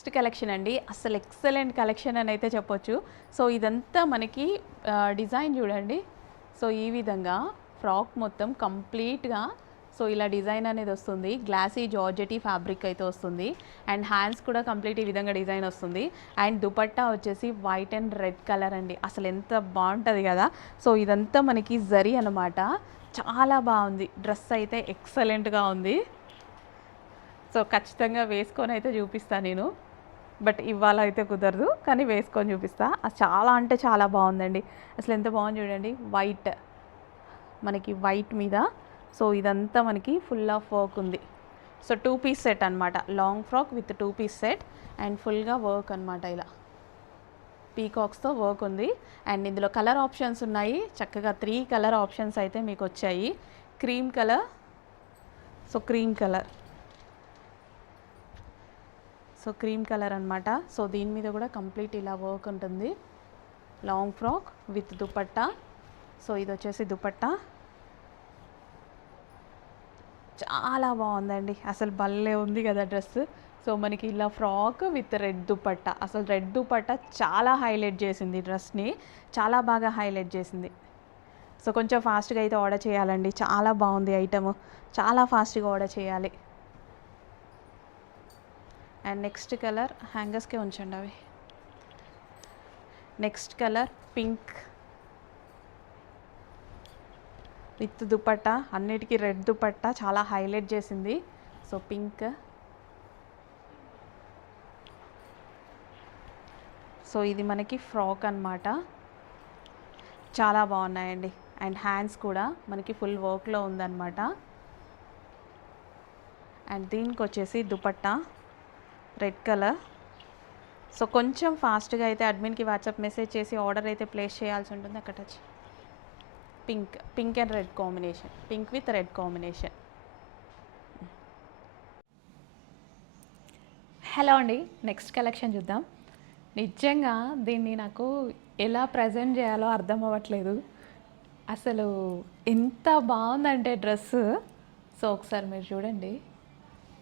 Next collection అండి. అసలు excellent collection అని అయితే చెప్పొచ్చు. సో ఇదంతా మనకి డిజైన్ చూడండి. సో ఈ విధంగా ఫ్రాక్ మొత్తం కంప్లీట్గా సో ఇలా డిజైన్ అనేది వస్తుంది. గ్లాసీ జార్జెటీ ఫ్యాబ్రిక్ అయితే వస్తుంది. అండ్ హ్యాండ్స్ కూడా కంప్లీట్ ఈ విధంగా డిజైన్ వస్తుంది. అండ్ దుపట్టా వచ్చేసి వైట్ అండ్ రెడ్ కలర్ అండి. అసలు ఎంత బాగుంటుంది కదా. సో ఇదంతా మనకి జరీ అనమాట. చాలా బాగుంది. డ్రెస్ అయితే ఎక్సలెంట్గా ఉంది. సో ఖచ్చితంగా వేసుకొని అయితే చూపిస్తాను నేను. బట్ ఇవాళ అయితే కుదరదు, కానీ వేసుకొని చూపిస్తా. అది చాలా అంటే చాలా బాగుందండి. అసలు ఎంత బాగుంది చూడండి. వైట్, మనకి వైట్ మీద సో ఇదంతా మనకి ఫుల్ ఆఫ్ వర్క్ ఉంది. సో 2 పీస్ సెట్ అనమాట. Long frock with 2 piece set and ఫుల్గా వర్క్ అనమాట. ఇలా పీకాక్స్తో వర్క్ ఉంది. అండ్ ఇందులో కలర్ ఆప్షన్స్ ఉన్నాయి. చక్కగా 3 కలర్ ఆప్షన్స్ అయితే మీకు వచ్చాయి. Cream colour, so cream colour, so cream colour అనమాట. సో దీని మీద కూడా కంప్లీట్ ఇలా వర్క్ ఉంటుంది. Long frock with dupatta. So ఇది వచ్చేసి దుపట్టా. చాలా బాగుందండి. అసలు భలే ఉంది కదా డ్రెస్. సో మనకి ఇలా ఫ్రాక్ విత్ రెడ్ దుపట్టా. అసలు రెడ్ దుపట్టా చాలా హైలైట్ చేసింది డ్రెస్ని. చాలా బాగా హైలైట్ చేసింది. సో కొంచెం ఫాస్ట్గా అయితే ఆర్డర్ చేయాలండి. చాలా బాగుంది ఐటమ్. చాలా ఫాస్ట్గా ఆర్డర్ చేయాలి. అండ్ నెక్స్ట్ కలర్ హ్యాంగర్స్కే ఉంచండి అవి. Next colour pink with dupatta. అన్నిటికీ రెడ్ దుపట్టా చాలా హైలైట్ చేసింది. So pink. సో ఇది మనకి ఫ్రాక్ అన్నమాట. చాలా బాగున్నాయండి. అండ్ హ్యాండ్స్ కూడా మనకి ఫుల్ వర్క్లో ఉందన్నమాట. అండ్ దీనికి వచ్చేసి దుపట్టా రెడ్ కలర్. సో కొంచెం ఫాస్ట్గా అయితే అడ్మిన్కి వాట్సాప్ మెసేజ్ చేసి ఆర్డర్ అయితే ప్లేస్ చేయాల్సి ఉంటుంది. అక్కడ touch pink, pink and red combination, pink with red combination. Hello అండి, నెక్స్ట్ కలెక్షన్ చూద్దాం. నిజంగా దీన్ని నాకు ఎలా ప్రజెంట్ చేయాలో అర్థం అవ్వట్లేదు. అసలు ఎంత బాగుందంటే డ్రెస్. సో ఒకసారి మీరు చూడండి.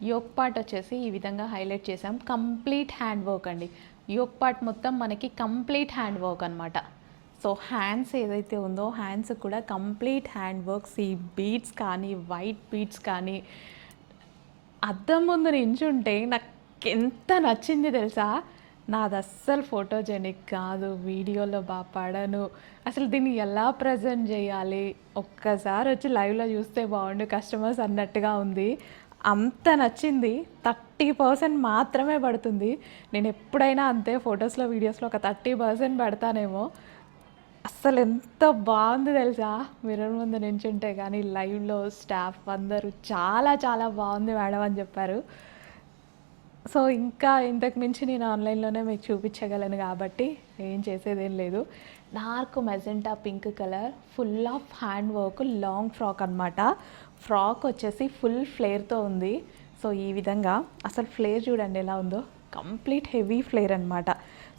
యోక్ పార్ట్ వచ్చేసి ఈ విధంగా హైలైట్ చేసాం. కంప్లీట్ హ్యాండ్ వర్క్ అండి. యోక్ పార్ట్ మొత్తం మనకి కంప్లీట్ హ్యాండ్ వర్క్ అనమాట. సో హ్యాండ్స్ ఏదైతే ఉందో హ్యాండ్స్ కూడా కంప్లీట్ హ్యాండ్ వర్క్స్. ఈ బీడ్స్ కానీ వైట్ బీడ్స్ కానీ అద్దం ముందు నించుంటే నాకు ఎంత నచ్చింది తెలుసా. నాది అస్సలు ఫోటోజెనిక్ కాదు, వీడియోలో బాగా పడను. అసలు దీన్ని ఎలా ప్రజెంట్ చేయాలి, ఒక్కసారి వచ్చి లైవ్లో చూస్తే బాగుండు కస్టమర్స్ అన్నట్టుగా ఉంది. అంత నచ్చింది. 30% మాత్రమే పడుతుంది. నేను ఎప్పుడైనా అంతే, ఫొటోస్లో వీడియోస్లో ఒక 30% పెడతానేమో. అస్సలు ఎంత బాగుంది తెలుసా. మిర్రర్ ముందు నించుంటే కానీ లైవ్లో స్టాఫ్ అందరూ చాలా చాలా బాగుంది మేడం అని చెప్పారు. సో ఇంకా ఇంతకు మించి నేను ఆన్లైన్లోనే మీకు చూపించగలను కాబట్టి ఏం చేసేదేం లేదు. Dark magenta pink colour, full of hand work, long frock అనమాట. ఫ్రాక్ వచ్చేసి ఫుల్ ఫ్లేర్తో ఉంది. సో ఈ విధంగా అసలు ఫ్లేర్ చూడండి ఎలా ఉందో. కంప్లీట్ హెవీ ఫ్లేర్ అనమాట.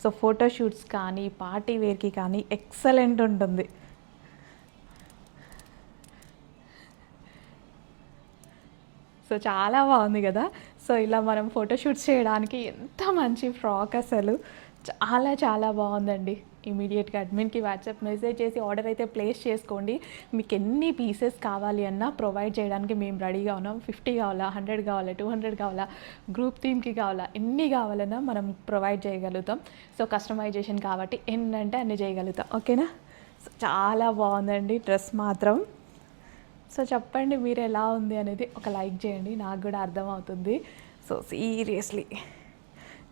సో ఫోటోషూట్స్ కానీ పార్టీ వేర్కి కానీ ఎక్సలెంట్ ఉంటుంది. సో చాలా బాగుంది కదా. సో ఇలా మనం ఫోటోషూట్స్ చేయడానికి ఎంత మంచి ఫ్రాక్. అసలు చాలా చాలా బాగుందండి. ఇమీడియట్గా అడ్మిన్కి వాట్సాప్ మెసేజ్ చేసి ఆర్డర్ అయితే ప్లేస్ చేసుకోండి. మీకు ఎన్ని పీసెస్ కావాలి అన్నా ప్రొవైడ్ చేయడానికి మేము రెడీగా ఉన్నాం. 50 కావాలా, 100 కావాలా, 200 కావాలా, గ్రూప్ థీమ్కి కావాలా, ఎన్ని కావాలన్నా మనం ప్రొవైడ్ చేయగలుగుతాం. సో కస్టమైజేషన్ కాబట్టి ఎన్నంటే అన్ని చేయగలుగుతాం. ఓకేనా. సో చాలా బాగుందండి డ్రెస్ మాత్రం. సో చెప్పండి మీరు ఎలా ఉంది అనేది. ఒక లైక్ చేయండి, నాకు కూడా అర్థమవుతుంది. సో సీరియస్లీ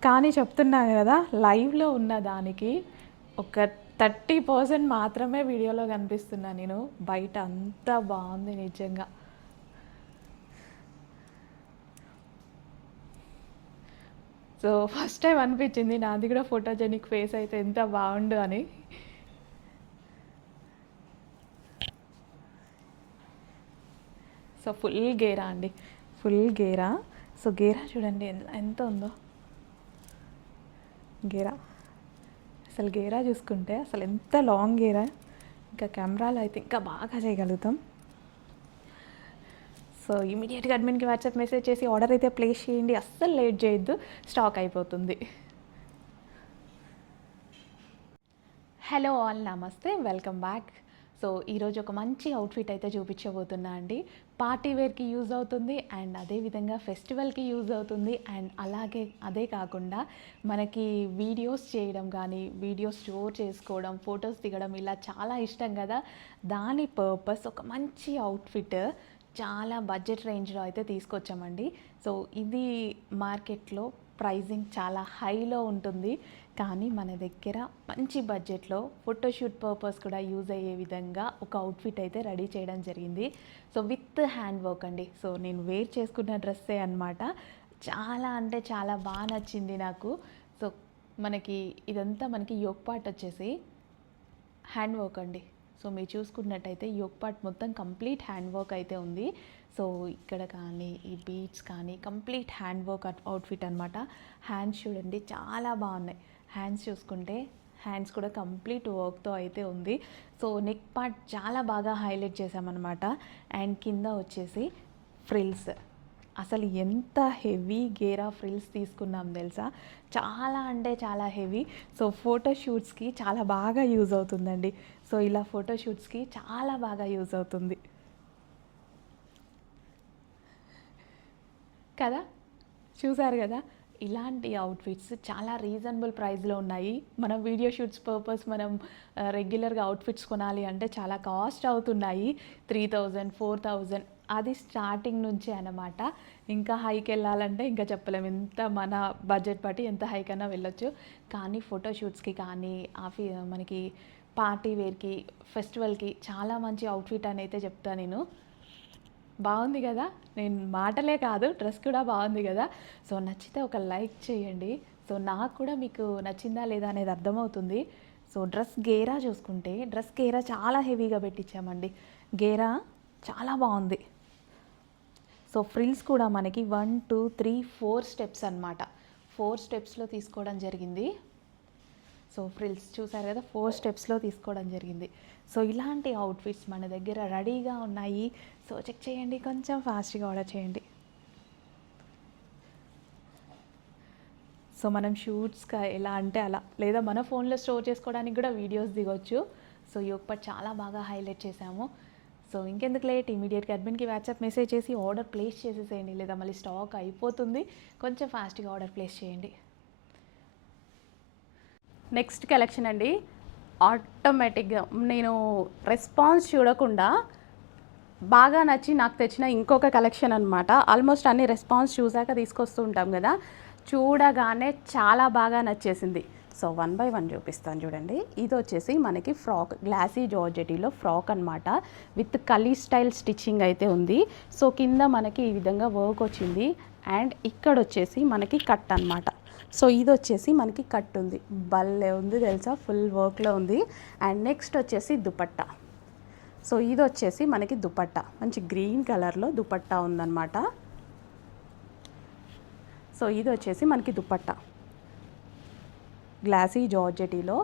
కానీ చెప్తున్నాను కదా, లైవ్లో ఉన్న దానికి ఒక 30% మాత్రమే వీడియోలో కనిపిస్తున్నా నేను. బయట అంతా బాగుంది నిజంగా. సో ఫస్ట్ టైం అనిపించింది నాది కూడా ఫోటోజెనిక్ ఫేస్ అయితే ఎంత బాగుండు అని. సో ఫుల్ గేరా అండి, ఫుల్ గేరా. సో గేరా చూడండి ఎంత ఉందో గేరా. అసలు గేరా చూసుకుంటే అసలు ఎంత లాంగ్ గేరా. ఇంకా కెమెరాలో అయితే ఇంకా బాగా చేయగలుగుతాం. సో ఇమీడియట్గా అడ్మిన్కి వాట్సాప్ మెసేజ్ చేసి ఆర్డర్ అయితే ప్లేస్ చేయండి, అస్సలు లేట్ చేయొద్దు, స్టాక్ అయిపోతుంది. హలో ఆల్, నమస్తే, వెల్కమ్ బ్యాక్. సో ఈరోజు ఒక మంచి అవుట్ఫిట్ అయితే చూపించబోతున్నా అండి. పార్టీ వేర్కి యూజ్ అవుతుంది అండ్ అదేవిధంగా ఫెస్టివల్కి యూజ్ అవుతుంది అండ్ అలాగే అదే కాకుండా మనకి వీడియోస్ చేయడం కానీ, వీడియోస్ స్టోర్ చేసుకోవడం, ఫొటోస్ దిగడం ఇలా చాలా ఇష్టం కదా. దాని పర్పస్ ఒక మంచి అవుట్ఫిట్ చాలా బడ్జెట్ రేంజ్లో అయితే తీసుకొచ్చామండి. సో ఇది మార్కెట్లో ప్రైజింగ్ చాలా హైలో ఉంటుంది, కానీ మన దగ్గర మంచి బడ్జెట్లో ఫోటోషూట్ పర్పస్ కూడా యూజ్ అయ్యే విధంగా ఒక అవుట్ఫిట్ అయితే రెడీ చేయడం జరిగింది. సో విత్ హ్యాండ్ వర్క్ అండి. సో నేను వేర్ చేసుకున్న డ్రెస్సే అనమాట. చాలా అంటే చాలా బాగా నచ్చింది నాకు. సో మనకి ఇదంతా మనకి యోక్ పార్ట్ వచ్చేసి హ్యాండ్ వర్క్ అండి. సో మీరు చూసుకున్నట్టయితే యోక్ పార్ట్ మొత్తం కంప్లీట్ హ్యాండ్ వర్క్ అయితే ఉంది. సో ఇక్కడ కానీ ఈ బీడ్స్ కానీ కంప్లీట్ హ్యాండ్ వర్క్ అవుట్ఫిట్ అనమాట. హ్యాండ్స్ చూడండి చాలా బాగున్నాయి. హ్యాండ్స్ చూసుకుంటే హ్యాండ్స్ కూడా కంప్లీట్ వర్క్తో అయితే ఉంది. సో నెక్ పార్ట్ చాలా బాగా హైలైట్ చేసామన్నమాట. అండ్ కింద వచ్చేసి ఫ్రిల్స్, అసలు ఎంత హెవీ గేరా ఫ్రిల్స్ తీసుకున్నాం తెలుసా, చాలా అంటే చాలా హెవీ. సో ఫోటోషూట్స్కి చాలా బాగా యూజ్ అవుతుందండి. సో ఇలా ఫోటోషూట్స్కి చాలా బాగా యూజ్ అవుతుంది కదా. చూసారు కదా, ఇలాంటి అవుట్ఫిట్స్ చాలా రీజనబుల్ ప్రైస్లో ఉన్నాయి. మనం వీడియో షూట్స్ పర్పస్ మనం రెగ్యులర్గా అవుట్ఫిట్స్ కొనాలి అంటే చాలా కాస్ట్ అవుతున్నాయి. 3000, 4000 అది స్టార్టింగ్ నుంచే అన్నమాట. ఇంకా హైకి వెళ్ళాలంటే ఇంకా చెప్పలేము, ఎంత మన బడ్జెట్ బట్టి ఎంత హై కన్నా వెళ్ళొచ్చు. కానీ ఫోటోషూట్స్కి కానీ మనకి పార్టీ వేర్కి, ఫెస్టివల్కి చాలా మంచి అవుట్ఫిట్ అని అయితే చెప్తాను నేను. బాగుంది కదా, నేను మాటలే కాదు డ్రెస్ కూడా బాగుంది కదా. సో నచ్చితే ఒక లైక్ చేయండి. సో నాకు కూడా మీకు నచ్చిందా లేదా అనేది అర్థమవుతుంది. సో డ్రెస్ గేరా చూసుకుంటే డ్రెస్ గేరా చాలా హెవీగా పెట్టించామండి. గేరా చాలా బాగుంది. సో ఫ్రిల్స్ కూడా మనకి 1, 2, 3, 4 స్టెప్స్ అనమాట. 4 స్టెప్స్లో తీసుకోవడం జరిగింది. సో ఫ్రిల్స్ చూసారు కదా, 4 స్టెప్స్లో తీసుకోవడం జరిగింది. సో ఇలాంటి అవుట్ఫిట్స్ మన దగ్గర రెడీగా ఉన్నాయి. సో చెక్ చేయండి, కొంచెం ఫాస్ట్గా ఆర్డర్ చేయండి. సో మనం షూట్స్గా ఎలా అంటే అలా, లేదా మన ఫోన్లో స్టోర్ చేసుకోవడానికి కూడా వీడియోస్ దిగొచ్చు. సో యోక్ పార్ట్ చాలా బాగా హైలైట్ చేసాము. సో ఇంకెందుకు లేట్, ఇమీడియట్గా అడ్మిన్కి వాట్సాప్ మెసేజ్ చేసి ఆర్డర్ ప్లేస్ చేసేసేయండి, లేదా మళ్ళీ స్టాక్ అయిపోతుంది. కొంచెం ఫాస్ట్గా ఆర్డర్ ప్లేస్ చేయండి. నెక్స్ట్ కలెక్షన్ అండి. ఆటోమేటిక్గా నేను రెస్పాన్స్ చూడకుండా బాగా నచ్చి నాకు తెచ్చిన ఇంకొక కలెక్షన్ అనమాట. ఆల్మోస్ట్ అన్ని రెస్పాన్స్ చూసాక తీసుకొస్తూ ఉంటాం కదా, చూడగానే చాలా బాగా నచ్చేసింది. సో 1 by 1 చూపిస్తాను చూడండి. ఇది వచ్చేసి మనకి ఫ్రాక్, గ్లాసీ జార్జెటీలో ఫ్రాక్ అనమాట. విత్ కలీ స్టైల్ స్టిచ్చింగ్ అయితే ఉంది. సో కింద మనకి ఈ విధంగా వర్క్ వచ్చింది అండ్ ఇక్కడ వచ్చేసి మనకి కట్ అనమాట. సో ఇది వచ్చేసి మనకి కట్ ఉంది, భలే ఉంది తెలుసా, ఫుల్ వర్క్లో ఉంది. అండ్ నెక్స్ట్ వచ్చేసి దుపట్టా. సో ఇది వచ్చేసి మనకి దుపట్టా, మంచి గ్రీన్ కలర్లో దుపట్టా ఉందన్నమాట. సో ఇది వచ్చేసి మనకి దుపట్టా గ్లాసీ జార్జెటీలో.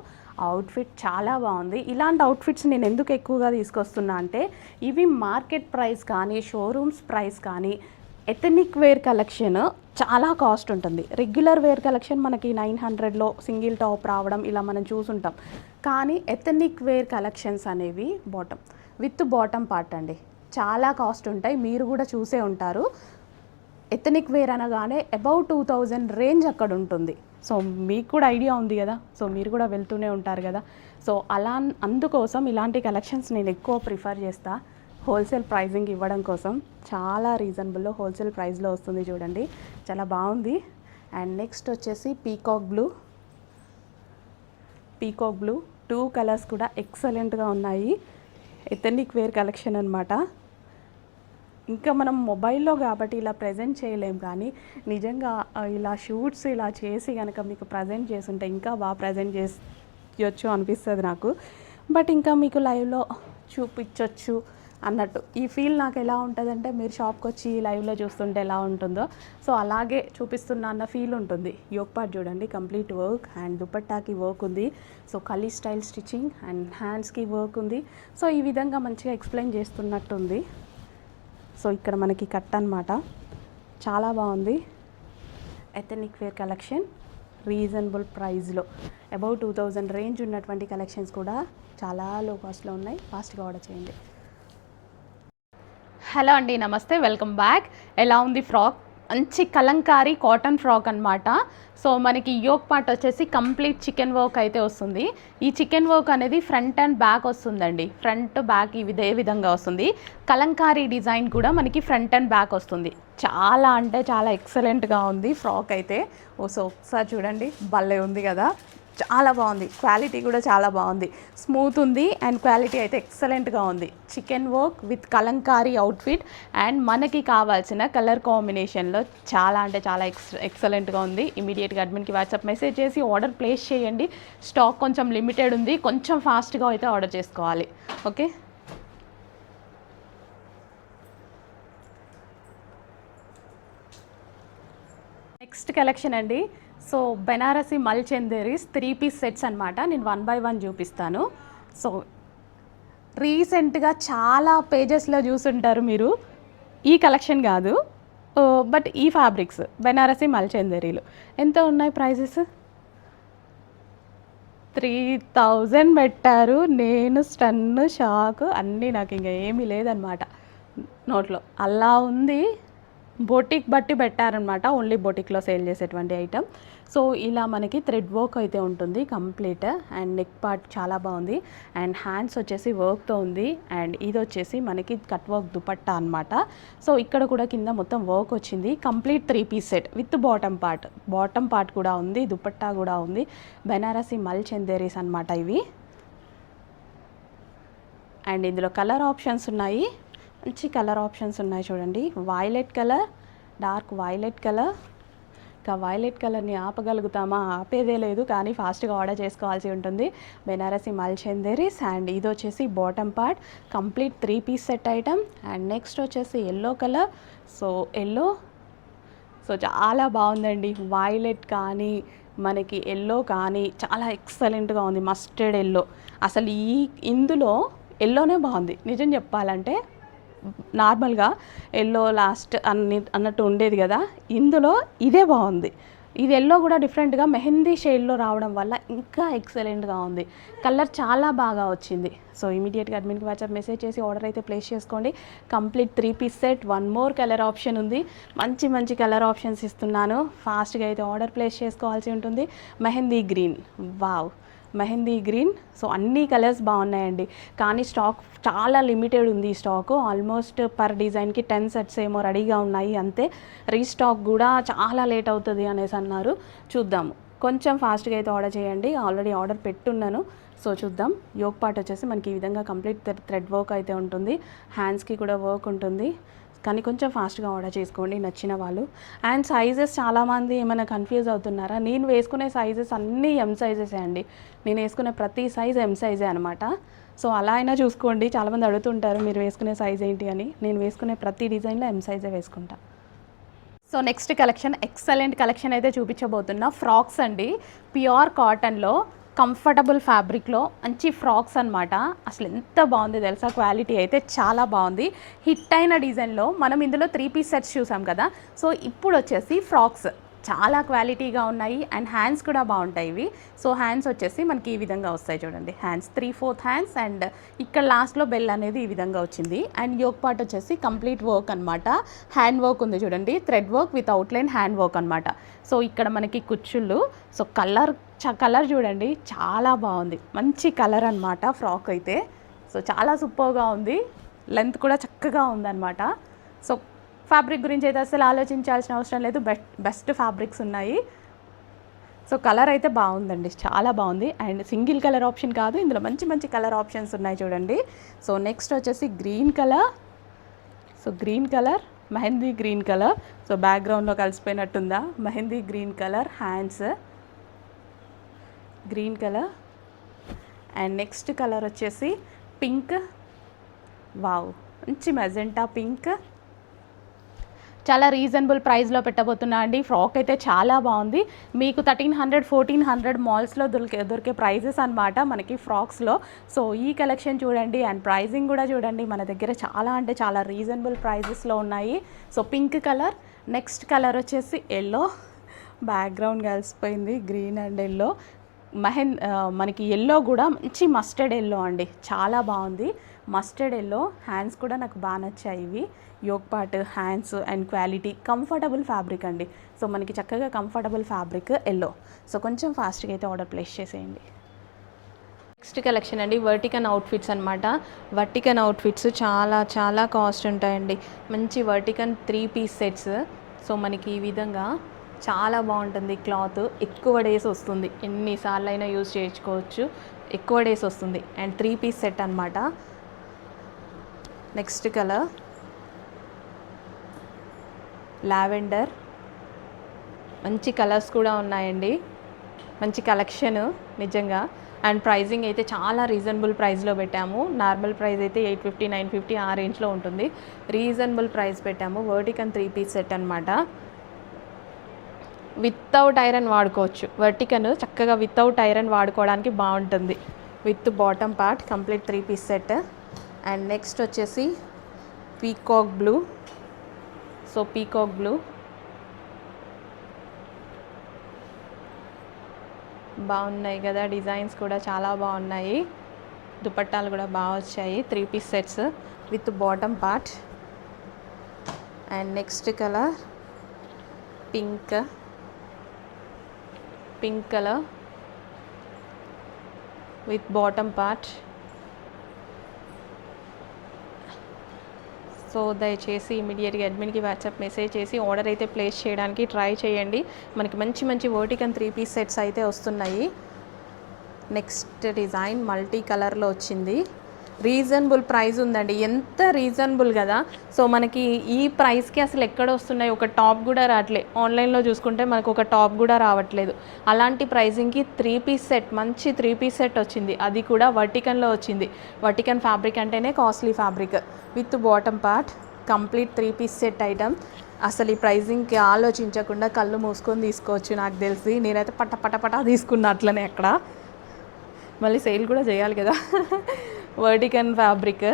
అవుట్ఫిట్ చాలా బాగుంది. ఇలాంటి అవుట్ఫిట్స్ నేను ఎందుకు ఎక్కువగా తీసుకొస్తున్నా అంటే, ఇవి మార్కెట్ ప్రైస్ కానీ, షోరూమ్స్ ప్రైస్ కానీ, ఎథనిక్ వేర్ కలెక్షన్ చాలా కాస్ట్ ఉంటుంది. రెగ్యులర్ వేర్ కలెక్షన్ మనకి 900లో సింగిల్ టాప్ రావడం ఇలా మనం చూసుంటాం. కానీ ఎథనిక్ వేర్ కలెక్షన్స్ అనేవి విత్ బాటమ్ పార్ట్ అండి, చాలా కాస్ట్ ఉంటాయి. మీరు కూడా చూసే ఉంటారు. ఎథనిక్ వేర్ అనగానే అబౌవ్ 2000 రేంజ్ అక్కడ ఉంటుంది. సో మీకు కూడా ఐడియా ఉంది కదా, సో మీరు కూడా వెళ్తూనే ఉంటారు కదా. సో అందుకోసం ఇలాంటి కలెక్షన్స్ నేను ఎక్కువ ప్రిఫర్ చేస్తా, హోల్సేల్ ప్రైజింగ్ ఇవ్వడం కోసం. చాలా రీజనబుల్లో హోల్సేల్ ప్రైస్లో వస్తుంది చూడండి, చాలా బాగుంది. అండ్ నెక్స్ట్ వచ్చేసి పీకాక్ బ్లూ 2 కలర్స్ కూడా ఎక్సలెంట్గా ఉన్నాయి. ఎథనిక్ వేర్ కలెక్షన్ అనమాట. ఇంకా మనం మొబైల్లో కాబట్టి ఇలా ప్రజెంట్ చేయలేం, కానీ నిజంగా ఇలా షూట్స్ ఇలా చేసి కనుక మీకు ప్రజెంట్ చేస్తుంటే ఇంకా బాగా ప్రజెంట్ చేయొచ్చు అనిపిస్తుంది నాకు. బట్ ఇంకా మీకు లైవ్లో చూపించవచ్చు అన్నట్టు ఈ ఫీల్ నాకు ఎలా ఉంటుందంటే, మీరు షాప్కి వచ్చి లైవ్లో చూస్తుంటే ఎలా ఉంటుందో సో అలాగే చూపిస్తున్నా అన్న ఫీల్ ఉంటుంది. యోక్ పార్ట్ చూడండి, కంప్లీట్ వర్క్ అండ్ దుపట్టాకి వర్క్ ఉంది. సో కలీ స్టైల్ స్టిచ్చింగ్ అండ్ హ్యాండ్స్కి వర్క్ ఉంది. సో ఈ విధంగా మంచిగా ఎక్స్ప్లెయిన్ చేస్తున్నట్టుంది. సో ఇక్కడ మనకి కట్ అనమాట, చాలా బాగుంది. ఎథనిక్ వేర్ కలెక్షన్ రీజనబుల్ ప్రైస్లో అబౌవ్ 2000 రేంజ్ ఉన్నటువంటి కలెక్షన్స్ కూడా చాలా లో కాస్ట్లో ఉన్నాయి. ఫాస్ట్గా ఆర్డర్ చేయండి. హలో అండి, నమస్తే, వెల్కమ్ బ్యాక్. ఎలా ఉంది ఫ్రాక్? మంచి కలంకారీ కాటన్ ఫ్రాక్ అనమాట. సో మనకి యోక్ పార్ట్ వచ్చేసి కంప్లీట్ చికెన్ వర్క్ అయితే వస్తుంది. ఈ చికెన్ వర్క్ అనేది ఫ్రంట్ అండ్ బ్యాక్ వస్తుందండి. ఫ్రంట్ బ్యాక్ ఇదే విధంగా వస్తుంది. కలంకారీ డిజైన్ కూడా మనకి ఫ్రంట్ అండ్ బ్యాక్ వస్తుంది. చాలా అంటే చాలా ఎక్సలెంట్గా ఉంది ఫ్రాక్ అయితే. సో ఒకసారి చూడండి, భలే ఉంది కదా, చాలా బాగుంది. క్వాలిటీ కూడా చాలా బాగుంది, స్మూత్ ఉంది అండ్ క్వాలిటీ అయితే ఎక్సలెంట్గా ఉంది. Chicken work with Kalamkari outfit and మనకి కావాల్సిన కలర్ కాంబినేషన్లో చాలా అంటే చాలా ఎక్సలెంట్గా ఉంది. ఇమీడియట్గా అడ్మిన్కి వాట్సాప్ మెసేజ్ చేసి ఆర్డర్ ప్లేస్ చేయండి. స్టాక్ కొంచెం లిమిటెడ్ ఉంది, కొంచెం ఫాస్ట్గా అయితే ఆర్డర్ చేసుకోవాలి. ఓకే, నెక్స్ట్ కలెక్షన్ అండి. సో బెనారసి మల్ చందేరీస్ 3 పీస్ సెట్స్ అనమాట. నేను 1 బై 1 చూపిస్తాను. సో రీసెంట్గా చాలా పేజెస్లో చూసుంటారు మీరు. ఈ కలెక్షన్ కాదు, బట్ ఈ ఫ్యాబ్రిక్స్ బెనారసి మల్ చందేరీలు ఎంత ఉన్నాయి ప్రైజెస్? 3000 పెట్టారు. నేను స్టన్, షాక్ అన్నీ, నాకు ఇంకా ఏమీ లేదనమాట నోట్లో. అలా ఉంది. బొటిక్ బట్టి పెట్టారనమాట, ఓన్లీ బొటిక్లో సేల్ చేసేటువంటి ఐటమ్. సో ఇలా మనకి థ్రెడ్ వర్క్ అయితే ఉంటుంది కంప్లీట్. అండ్ నెక్ పార్ట్ చాలా బాగుంది అండ్ హ్యాండ్స్ వచ్చేసి వర్క్తో ఉంది. అండ్ ఇది వచ్చేసి మనకి కట్ వర్క్ దుపట్టా అనమాట. సో ఇక్కడ కూడా కింద మొత్తం వర్క్ వచ్చింది. Complete 3 piece set with bottom part కూడా ఉంది, దుపట్టా కూడా ఉంది. బెనారసి మల్ చందేరీస్ అనమాట ఇవి. అండ్ ఇందులో కలర్ ఆప్షన్స్ ఉన్నాయి, మంచి కలర్ ఆప్షన్స్ ఉన్నాయి చూడండి. Violet colour, dark violet colour. ఇంకా వైలెట్ కలర్ని ఆపగలుగుతామా? ఆపేదే లేదు, కానీ ఫాస్ట్గా ఆర్డర్ చేసుకోవాల్సి ఉంటుంది. బెనారసి మల్ చందేరీస్. అండ్ ఇది వచ్చేసి bottom part, complete 3 piece set item. And next వచ్చేసి yellow colour. So yellow, so చాలా బాగుందండి. వైలెట్ కానీ మనకి ఎల్లో కానీ చాలా ఎక్సలెంట్గా ఉంది. మస్టర్డ్ ఎల్లో, అసలు ఇందులో ఎల్లోనే బాగుంది నిజం చెప్పాలంటే. నార్మల్గా ఎల్లో లాస్ట్ అన్నట్టు ఉండేది కదా, ఇందులో ఇదే బాగుంది. ఇది ఎల్లో కూడా డిఫరెంట్గా మెహందీ షేడ్లో రావడం వల్ల ఇంకా ఎక్సలెంట్గా ఉంది. కలర్ చాలా బాగా వచ్చింది. సో ఇమీడియట్గా అడ్మిన్కి వాట్సాప్ మెసేజ్ చేసి ఆర్డర్ అయితే ప్లేస్ చేసుకోండి. Complete 3 piece set. 1 more colour option ఉంది. మంచి మంచి కలర్ ఆప్షన్స్ ఇస్తున్నాను, ఫాస్ట్గా అయితే ఆర్డర్ ప్లేస్ చేసుకోవాల్సి ఉంటుంది. Mehndi green, wow, mehndi green. So అన్ని కలర్స్ బాగున్నాయండి, కానీ స్టాక్ చాలా లిమిటెడ్ ఉంది. ఈ స్టాక్ ఆల్మోస్ట్ పర్ డిజైన్కి 10 సెట్స్ ఏమో రెడీగా ఉన్నాయి అంతే. రీస్టాక్ కూడా చాలా లేట్ అవుతుంది అనేసి అన్నారు. చూద్దాము, కొంచెం ఫాస్ట్గా అయితే ఆర్డర్ చేయండి. ఆల్రెడీ ఆర్డర్ పెట్టున్నాను. సో చూద్దాం. యోక్ పార్ట్ వచ్చేసి మనకి ఈ విధంగా కంప్లీట్ థ్రెడ్ వర్క్ అయితే ఉంటుంది. హ్యాండ్స్కి కూడా వర్క్ ఉంటుంది, కానీ కొంచెం ఫాస్ట్గా ఆర్డర్ చేసుకోండి నచ్చిన వాళ్ళు. అండ్ సైజెస్ చాలామంది ఏమైనా కన్ఫ్యూజ్ అవుతున్నారా? నేను వేసుకునే సైజెస్ అన్నీ ఎం సైజెసే అండి. నేను వేసుకునే ప్రతి సైజ్ ఎం సైజే అనమాట. సో అలా అయినా చూసుకోండి. చాలామంది అడుగుతుంటారు మీరు వేసుకునే సైజ్ ఏంటి అని. నేను వేసుకునే ప్రతి డిజైన్లో ఎం సైజే వేసుకుంటా. So next collection, excellent collection అయితే చూపించబోతున్నా. ఫ్రాక్స్ అండి, ప్యూర్ కాటన్లో కంఫర్టబుల్ ఫ్యాబ్రిక్లో మంచి ఫ్రాక్స్ అనమాట. అసలు ఎంత బాగుంది తెలుసా, క్వాలిటీ అయితే చాలా బాగుంది. హిట్ అయిన డిజైన్లో మనం ఇందులో 3 పీస్ సెట్స్ చూసాం కదా. సో ఇప్పుడు వచ్చేసి ఫ్రాక్స్ చాలా క్వాలిటీగా ఉన్నాయి అండ్ హ్యాండ్స్ కూడా బాగుంటాయి ఇవి. సో హ్యాండ్స్ వచ్చేసి మనకి ఈ విధంగా వస్తాయి చూడండి. హ్యాండ్స్ 3/4 హ్యాండ్స్ అండ్ ఇక్కడ లాస్ట్లో బెల్ అనేది ఈ విధంగా వచ్చింది. అండ్ యోక్ పార్ట్ వచ్చేసి కంప్లీట్ వర్క్ అనమాట. హ్యాండ్ వర్క్ ఉంది చూడండి, thread work with outline hand work అనమాట. సో ఇక్కడ మనకి కుచ్చుళ్ళు. సో కలర్ చూడండి, చాలా బాగుంది, మంచి కలర్ అనమాట ఫ్రాక్ అయితే. సో చాలా సూపర్గా ఉంది, లెంత్ కూడా చక్కగా ఉందన్నమాట. సో ఫ్యాబ్రిక్ గురించి అయితే అసలు ఆలోచించాల్సిన అవసరం లేదు, బెస్ట్ ఫ్యాబ్రిక్స్ ఉన్నాయి. సో కలర్ అయితే బాగుందండి, చాలా బాగుంది. అండ్ సింగిల్ కలర్ ఆప్షన్ కాదు, ఇందులో మంచి మంచి కలర్ ఆప్షన్స్ ఉన్నాయి చూడండి. సో నెక్స్ట్ వచ్చేసి green colour. So green colour, mehendi green colour. So బ్యాక్గ్రౌండ్లో కలిసిపోయినట్టుందా, mehendi green colour. Hands green colour. And next colour వచ్చేసి పింక్, వావ్, మంచి మెజెంటా పింక్. చాలా రీజనబుల్ ప్రైస్లో పెట్టబోతున్నా అండి. ఫ్రాక్ అయితే చాలా బాగుంది. మీకు 1300 1400 మాల్స్లో దొరికే ప్రైజెస్ అనమాట మనకి ఫ్రాక్స్లో. సో ఈ కలెక్షన్ చూడండి అండ్ ప్రైజింగ్ కూడా చూడండి. మన దగ్గర చాలా అంటే చాలా రీజనబుల్ ప్రైజెస్లో ఉన్నాయి. So pink colour, next colour వచ్చేసి ఎల్లో, బ్యాక్గ్రౌండ్ కలిసిపోయింది గ్రీన్ అండ్ ఎల్లో. మనకి ఎల్లో కూడా మంచి మస్టర్డ్ ఎల్లో అండి, చాలా బాగుంది. మస్టర్డ్ ఎల్లో, హ్యాండ్స్ కూడా నాకు బాగా నచ్చాయి ఇవి. Yoke part, hands and quality, comfortable fabric అండి. సో మనకి చక్కగా కంఫర్టబుల్ ఫ్యాబ్రిక్ ఎల్లో. సో కొంచెం ఫాస్ట్గా అయితే ఆర్డర్ ప్లేస్ చేసేయండి. నెక్స్ట్ కలెక్షన్ అండి, వర్టికన్ అవుట్ఫిట్స్ అనమాట. వర్టికన్ అవుట్ఫిట్స్ చాలా చాలా కాస్ట్ ఉంటాయండి. మంచి వర్టికన్ 3 పీస్ సెట్స్. సో మనకి ఈ విధంగా చాలా బాగుంటుంది. క్లాత్ ఎక్కువ డేస్ వస్తుంది, ఎన్నిసార్లు అయినా యూజ్ చేసుకోవచ్చు, ఎక్కువ డేస్ వస్తుంది. అండ్ 3 పీస్ సెట్ అనమాట. నెక్స్ట్ కలర్ లావెండర్, మంచి కలర్స్ కూడా ఉన్నాయండి, మంచి కలెక్షన్ నిజంగా. అండ్ ప్రైజింగ్ అయితే చాలా రీజనబుల్ ప్రైస్లో పెట్టాము. నార్మల్ ప్రైస్ అయితే 850 950 ఆ రేంజ్లో ఉంటుంది. రీజనబుల్ ప్రైస్ పెట్టాము. వర్టికన్ 3 పీస్ సెట్ అనమాట. వితౌట్ ఐరన్ వాడుకోవచ్చు. వర్టికన్ చక్కగా వితౌట్ ఐరన్ వాడుకోవడానికి బాగుంటుంది. With bottom part complete 3 piece set. And next వచ్చేసి peacock blue. So peacock blue బాగున్నాయి కదా, డిజైన్స్ కూడా చాలా బాగున్నాయి. దుపట్టాలు కూడా బాగా వచ్చాయి. 3 piece sets with bottom part. And next colour pink colour with bottom part. So దయచేసి ఇమీడియట్గా అడ్మిన్కి వాట్సాప్ మెసేజ్ చేసి ఆర్డర్ అయితే ప్లేస్ చేయడానికి ట్రై చేయండి. మనకి మంచి మంచి వర్టికన్ 3 పీస్ సెట్స్ అయితే వస్తున్నాయి. నెక్స్ట్ డిజైన్ మల్టీ కలర్లో వచ్చింది. రీజనబుల్ ప్రైస్ ఉందండి, ఎంత రీజనబుల్ కదా. సో మనకి ఈ ప్రైస్కి అసలు ఎక్కడ వస్తున్నాయి, ఒక టాప్ కూడా రావట్లేదు. ఆన్లైన్లో చూసుకుంటే మనకు ఒక టాప్ కూడా రావట్లేదు. అలాంటి ప్రైజింగ్కి 3 పీస్ సెట్, మంచి 3 పీస్ సెట్ వచ్చింది. అది కూడా వర్టికన్లో వచ్చింది. వర్టికన్ ఫ్యాబ్రిక్ అంటేనే costly fabric. With bottom part complete 3 piece set item. అసలు ఈ ప్రైజింగ్కి ఆలోచించకుండా కళ్ళు మూసుకొని తీసుకోవచ్చు. నాకు తెలిసి నేనైతే పట తీసుకున్నా అట్లనే. అక్కడ మళ్ళీ సేల్ కూడా చేయాలి కదా. వర్టికన్ ఫ్యాబ్రిక్.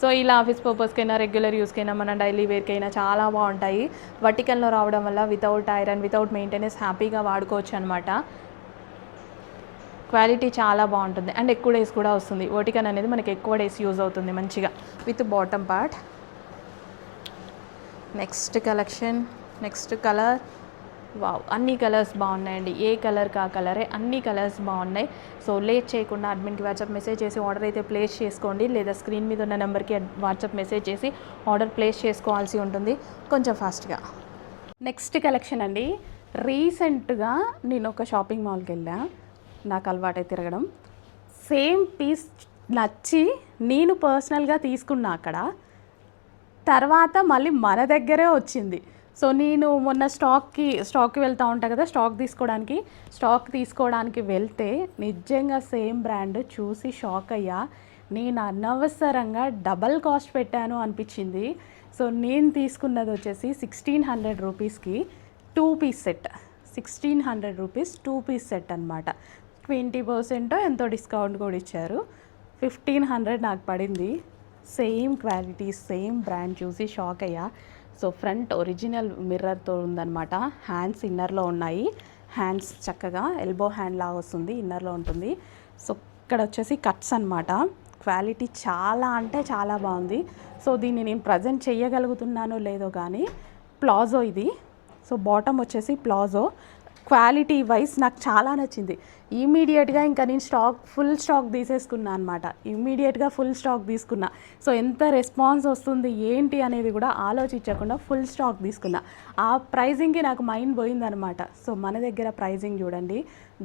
సో ఇలా ఆఫీస్ పర్పస్కైనా రెగ్యులర్ యూస్కైనా మన డైలీ వేర్కైనా చాలా బాగుంటాయి. వర్టికన్లో రావడం వల్ల వితౌట్ ఐరన్, వితౌట్ మెయింటెనెన్స్ హ్యాపీగా వాడుకోవచ్చు అనమాట. క్వాలిటీ చాలా బాగుంటుంది అండ్ ఎక్కువ డేస్ కూడా వస్తుంది. వర్టికన్ అనేది మనకి ఎక్కువ డేస్ యూజ్ అవుతుంది మంచిగా. With bottom part. Next collection, next colour. Wow, అన్ని కలర్స్ బాగున్నాయండి. ఏ కలర్ కా కలరే, అన్ని కలర్స్ బాగున్నాయి. సో లేట్ చేయకుండా అడ్మిన్కి వాట్సాప్ మెసేజ్ చేసి ఆర్డర్ అయితే ప్లేస్ చేసుకోండి. లేదా స్క్రీన్ మీద ఉన్న నెంబర్కి వాట్సాప్ మెసేజ్ చేసి ఆర్డర్ ప్లేస్ చేసుకోవాల్సి ఉంటుంది కొంచెం ఫాస్ట్గా. నెక్స్ట్ కలెక్షన్ అండి, రీసెంట్గా నేను ఒక షాపింగ్ మాల్కి వెళ్ళా. నాకు అలవాటై తిరగడం. సేమ్ పీస్ నచ్చి నేను పర్సనల్గా తీసుకున్నా అక్కడ. తర్వాత మళ్ళీ మన దగ్గరే వచ్చింది. సో నేను మొన్న స్టాక్కి వెళ్తూ ఉంటా కదా, స్టాక్ తీసుకోవడానికి వెళ్తే నిజంగా సేమ్ బ్రాండ్ చూసి షాక్ అయ్యా. నేను అనవసరంగా డబల్ కాస్ట్ పెట్టాను అనిపించింది. సో నేను తీసుకున్నది వచ్చేసి 1600 రూపీస్కి 2 piece set. 1600 rupees 2 piece set అనమాట. 20% ఎంతో డిస్కౌంట్ కూడా ఇచ్చారు. 1500 నాకు పడింది. సేమ్ క్వాలిటీ, సేమ్ బ్రాండ్ చూసి షాక్ అయ్యా. సో ఫ్రంట్ ఒరిజినల్ మిర్రర్తో ఉందన్నమాట. హ్యాండ్స్ ఇన్నర్లో ఉన్నాయి. హ్యాండ్స్ చక్కగా ఎల్బో హ్యాండ్ లాగా వస్తుంది, ఇన్నర్లో ఉంటుంది. సో ఇక్కడ వచ్చేసి కట్స్ అనమాట. క్వాలిటీ చాలా అంటే చాలా బాగుంది. సో దీన్ని నేను ప్రజెంట్ చేయగలుగుతున్నానో లేదో కానీ ప్లాజో ఇది. సో బాటమ్ వచ్చేసి ప్లాజో. క్వాలిటీ వైజ్ నాకు చాలా నచ్చింది. ఇమీడియట్గా ఇంకా నేను ఫుల్ స్టాక్ తీసేసుకున్నా అనమాట. ఇమీడియట్గా ఫుల్ స్టాక్ తీసుకున్నా. సో ఎంత రెస్పాన్స్ వస్తుంది ఏంటి అనేది కూడా ఆలోచించకుండా ఫుల్ స్టాక్ తీసుకున్నా. ఆ ప్రైజింగ్కి నాకు మైండ్ పోయిందనమాట. సో మన దగ్గర ప్రైజింగ్ చూడండి,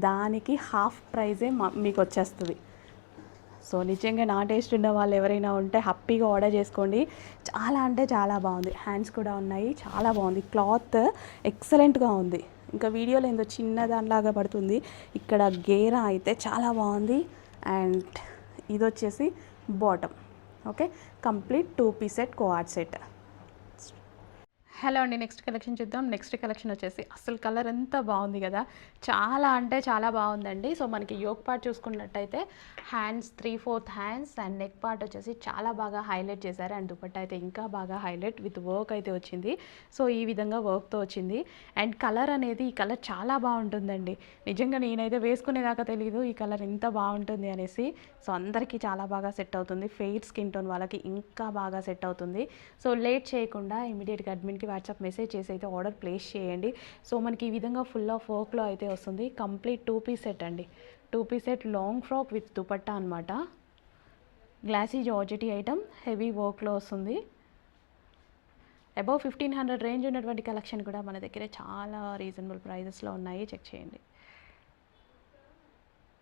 దానికి హాఫ్ ప్రైజే మీకు వచ్చేస్తుంది. సో నిజంగా నా టేస్ట్ ఉన్న వాళ్ళు ఎవరైనా ఉంటే హ్యాపీగా ఆర్డర్ చేసుకోండి. చాలా అంటే చాలా బాగుంది. హ్యాండ్స్ కూడా ఉన్నాయి, చాలా బాగుంది. క్లాత్ ఎక్సలెంట్గా ఉంది. ఇంకా వీడియోలో ఏందో చిన్న దానిలాగా పడుతుంది. ఇక్కడ గేరా అయితే చాలా బాగుంది. అండ్ ఇది వచ్చేసి bottom. Okay, complete 2 piece set, coord set. Hello అండి, నెక్స్ట్ కలెక్షన్ చూద్దాం. నెక్స్ట్ కలెక్షన్ వచ్చేసి అసలు కలర్ ఎంత బాగుంది కదా, చాలా అంటే చాలా బాగుందండి. సో మనకి యోక్ పార్ట్ చూసుకున్నట్టయితే hands 3/4 hands and neck part వచ్చేసి చాలా బాగా హైలైట్ చేశారు. అండ్ దుపట్టా అయితే ఇంకా బాగా హైలైట్ విత్ వర్క్ అయితే వచ్చింది. సో ఈ విధంగా వర్క్తో వచ్చింది. అండ్ కలర్ అనేది ఈ కలర్ చాలా బాగుంటుందండి. నిజంగా నేనైతే వేసుకునేదాకా తెలియదు ఈ కలర్ ఎంత బాగుంటుంది అనేసి. సో అందరికీ చాలా బాగా సెట్ అవుతుంది. ఫెయిర్ స్కిన్ టోన్ వాళ్ళకి ఇంకా బాగా సెట్ అవుతుంది. సో లేట్ చేయకుండా ఇమీడియట్గా అడ్మిన్కి వాట్సాప్ మెసేజ్ చేసి అయితే ఆర్డర్ ప్లేస్ చేయండి. సో మనకి ఈ విధంగా ఫుల్ ఆఫ్ వర్క్లో అయితే వస్తుంది. కంప్లీట్ 2 పీస్ సెట్ అండి. 2 piece set long frock with dupatta అనమాట. గ్లాసీ జార్జెటీ ఐటమ్ హెవీ వర్క్లో వస్తుంది. అబౌవ్ 1500 రేంజ్ ఉన్నటువంటి కలెక్షన్ కూడా మన దగ్గర చాలా రీజనబుల్ ప్రైజెస్లో ఉన్నాయి. చెక్ చేయండి.